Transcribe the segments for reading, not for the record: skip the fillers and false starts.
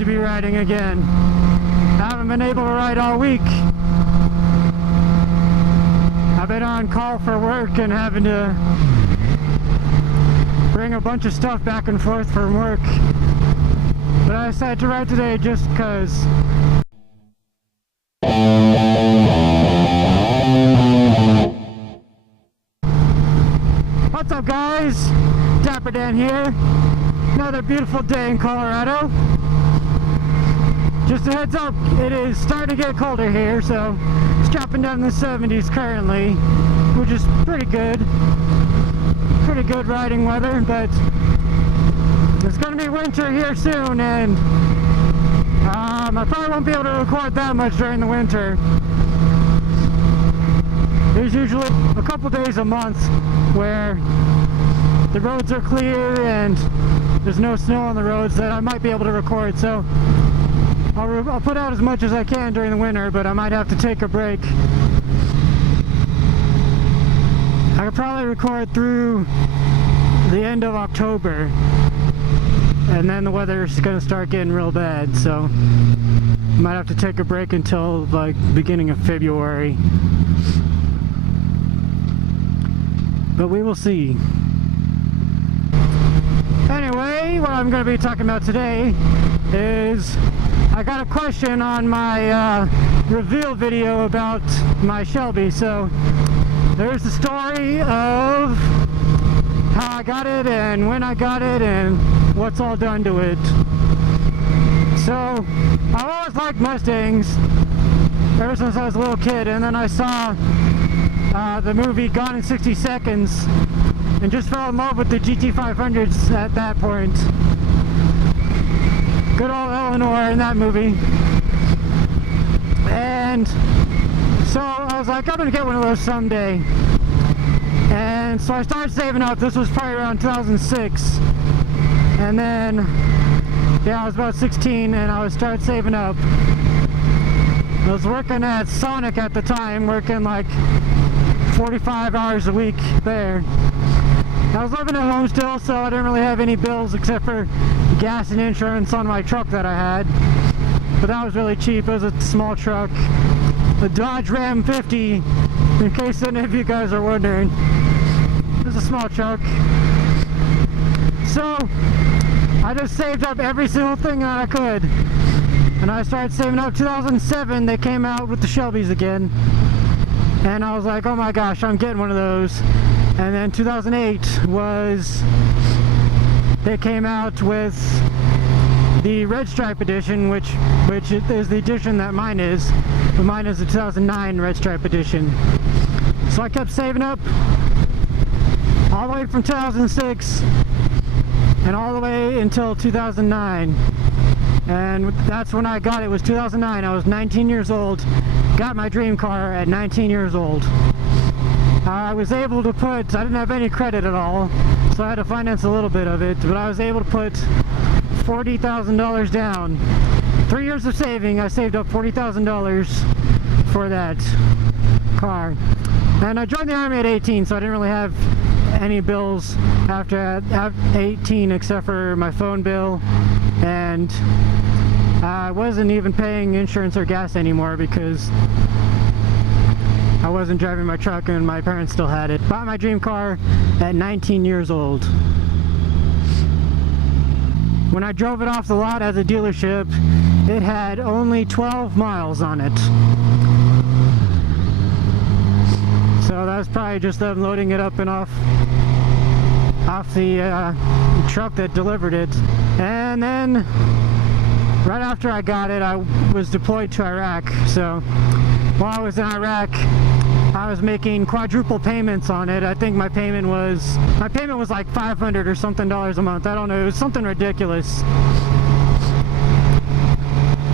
to be riding again. Haven't been able to ride all week. I've been on call for work and having to bring a bunch of stuff back and forth from work. But I decided to ride today just because. What's up, guys? DapperxDan here. Another beautiful day in Colorado. Just a heads up, it is starting to get colder here, so it's dropping down in the 70s currently, which is pretty good. Pretty good riding weather, but it's going to be winter here soon, and I probably won't be able to record that much during the winter. There's usually a couple days a month where the roads are clear and there's no snow on the roads that I might be able to record, so I'll put out as much as I can during the winter, but I might have to take a break. I could probably record through the end of October, and then the weather's going to start getting real bad, so I might have to take a break until like beginning of February. But we will see. Anyway, what I'm going to be talking about today is I got a question on my reveal video about my Shelby. So there's the story of how I got it and when I got it and what's all done to it. So I've always liked Mustangs ever since I was a little kid, and then I saw the movie Gone in 60 Seconds and just fell in love with the GT500s at that point. Good old Eleanor in that movie. And so I was like, I'm gonna get one of those someday. And so I started saving up. This was probably around 2006. And then, yeah, I was about 16 and I started saving up. I was working at Sonic at the time, working like 45 hours a week there. I was living at home still, so I didn't really have any bills except for gas and insurance on my truck that I had. But that was really cheap. It was a small truck, a Dodge Ram 50, in case any of you guys are wondering. It was a small truck. So I just saved up every single thing that I could. And I started saving up. 2007, they came out with the Shelbys again. And I was like, oh my gosh, I'm getting one of those. And then 2008 was, they came out with the Red Stripe edition, which is the edition that mine is. But mine is the 2009 Red Stripe edition. So I kept saving up all the way from 2006 and all the way until 2009. And that's when I got it. It was 2009. I was 19 years old. Got my dream car at 19 years old. I was able to put, I didn't have any credit at all, so I had to finance a little bit of it, but I was able to put $40,000 down. 3 years of saving, I saved up $40,000 for that car. And I joined the Army at 18, so I didn't really have any bills after 18 except for my phone bill, and I wasn't even paying insurance or gas anymore because I wasn't driving my truck and my parents still had it. Bought my dream car at 19 years old. When I drove it off the lot at the dealership, it had only 12 miles on it. So that was probably just them loading it up and off the truck that delivered it. And then right after I got it, I was deployed to Iraq. So while I was in Iraq, I was making quadruple payments on it. I think my payment was like $500 or something a month. I don't know, it was something ridiculous.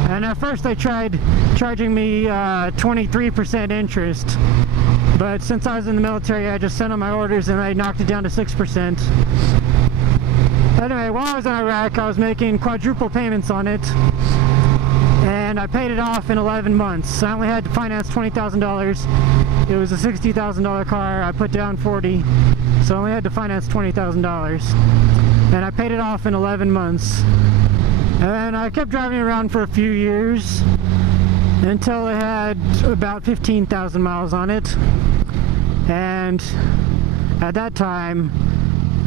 And at first they tried charging me 23% interest. But since I was in the military, I just sent them my orders and they knocked it down to 6%. Anyway, while I was in Iraq, I was making quadruple payments on it. And I paid it off in 11 months. I only had to finance $20,000. It was a $60,000 car. I put down 40, so I only had to finance $20,000. And I paid it off in 11 months. And I kept driving around for a few years until it had about 15,000 miles on it. And at that time,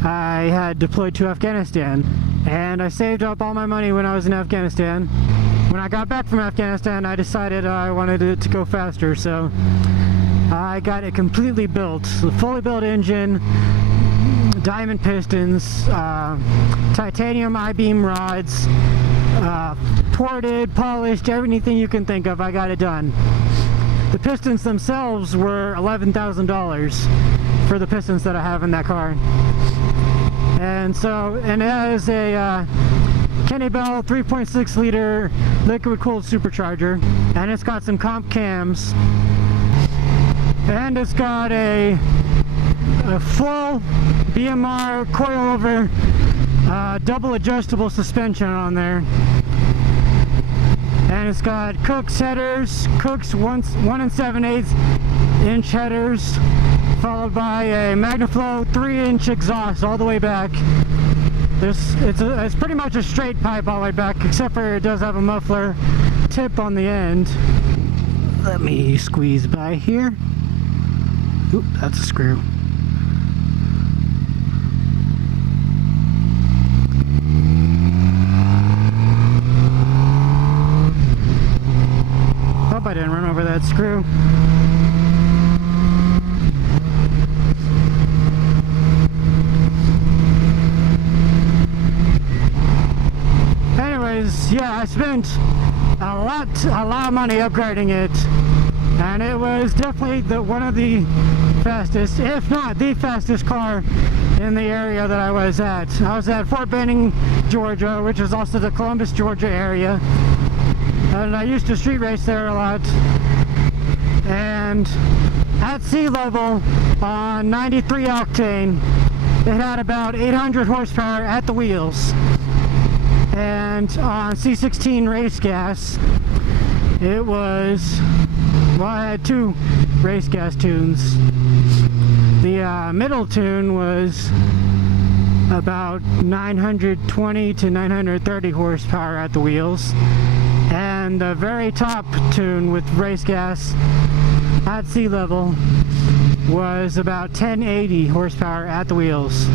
I had deployed to Afghanistan. And I saved up all my money when I was in Afghanistan. When I got back from Afghanistan, I decided I wanted it to go faster, so I got it completely built. The fully built engine, diamond pistons, titanium I-beam rods, ported, polished, everything you can think of, I got it done. The pistons themselves were $11,000 for the pistons that I have in that car. And it has a Kenny Bell 3.6 liter liquid cooled supercharger, and it's got some comp cams, and it's got a full BMR coilover double adjustable suspension on there, and it's got Cook's headers, Cook's 1 7/8 inch headers, followed by a MagnaFlow 3-inch exhaust all the way back. It's pretty much a straight pipe all the way back, except for it does have a muffler tip on the end. Let me squeeze by here. Oop, that's a screw. Hope I didn't run over that screw. Anyways, yeah, I spent a lot of money upgrading it, and it was definitely one of the fastest, if not the fastest car in the area that I was at. I was at Fort Benning, Georgia, which is also the Columbus, Georgia area, and I used to street race there a lot. And at sea level on 93 octane, it had about 800 horsepower at the wheels. And on C16 race gas, it was, well, I had two race gas tunes. The middle tune was about 920 to 930 horsepower at the wheels, and the very top tune with race gas at sea level was about 1080 horsepower at the wheels.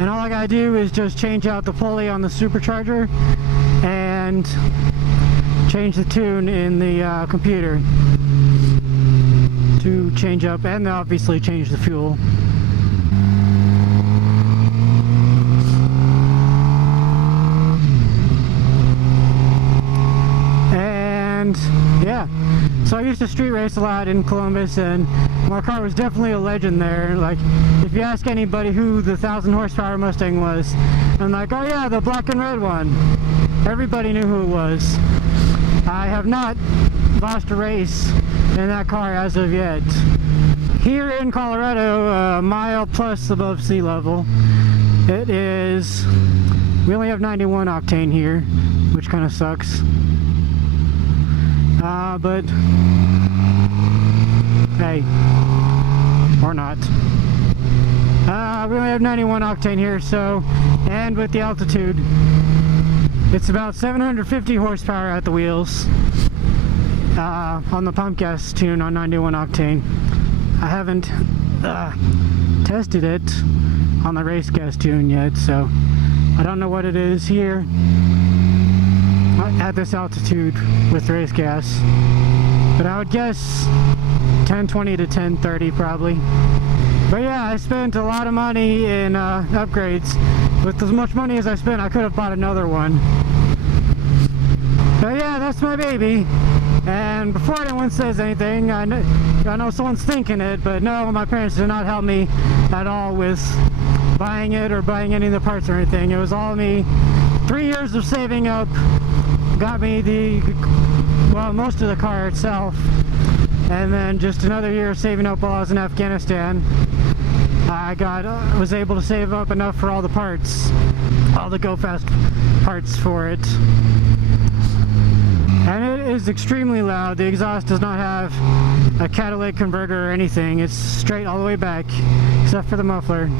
And all I gotta do is just change out the pulley on the supercharger and change the tune in the computer to change up, and obviously change the fuel. And yeah, so I used to street race a lot in Columbus, and my car was definitely a legend there. Like, if you ask anybody who the 1,000 horsepower Mustang was, I'm like, oh yeah, the black and red one. Everybody knew who it was. I have not lost a race in that car as of yet. Here in Colorado, a mile plus above sea level, it is, we only have 91 octane here, which kind of sucks. But hey, or not. We only have 91 octane here, so, and with the altitude, it's about 750 horsepower at the wheels on the pump gas tune on 91 octane. I haven't tested it on the race gas tune yet, so I don't know what it is here at this altitude with race gas, but I would guess 1020 to 1030 probably. But yeah, I spent a lot of money in upgrades. With as much money as I spent, I could have bought another one. But yeah, that's my baby. And before anyone says anything, I know someone's thinking it, but no, my parents did not help me at all with buying it or buying any of the parts or anything. It was all me. 3 years of saving up got me most of the car itself, and then just another year of saving up while I was in Afghanistan. I was able to save up enough for all the parts, all the Go Fast parts for it. And it is extremely loud. The exhaust does not have a catalytic converter or anything. It's straight all the way back, except for the muffler.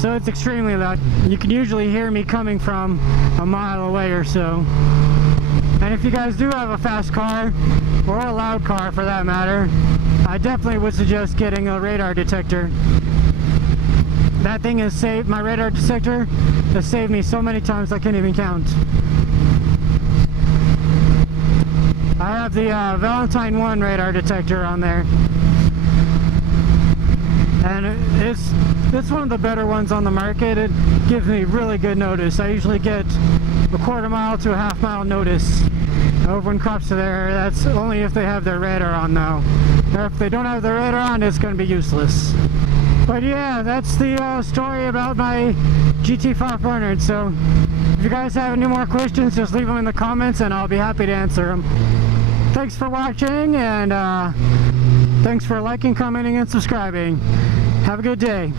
so it's extremely loud. You can usually hear me coming from a mile away or so. And if you guys do have a fast car, or a loud car for that matter, I definitely would suggest getting a radar detector. That thing has saved, my radar detector has saved me so many times I can't even count. I have the Valentine 1 radar detector on there. And it's one of the better ones on the market. It gives me really good notice. I usually get a quarter mile to a half mile notice over when cops are there. That's only if they have their radar on though. Or if they don't have their radar on, it's going to be useless. But yeah, that's the story about my GT500. So if you guys have any more questions, just leave them in the comments and I'll be happy to answer them. Thanks for watching, and thanks for liking, commenting, and subscribing. Have a good day.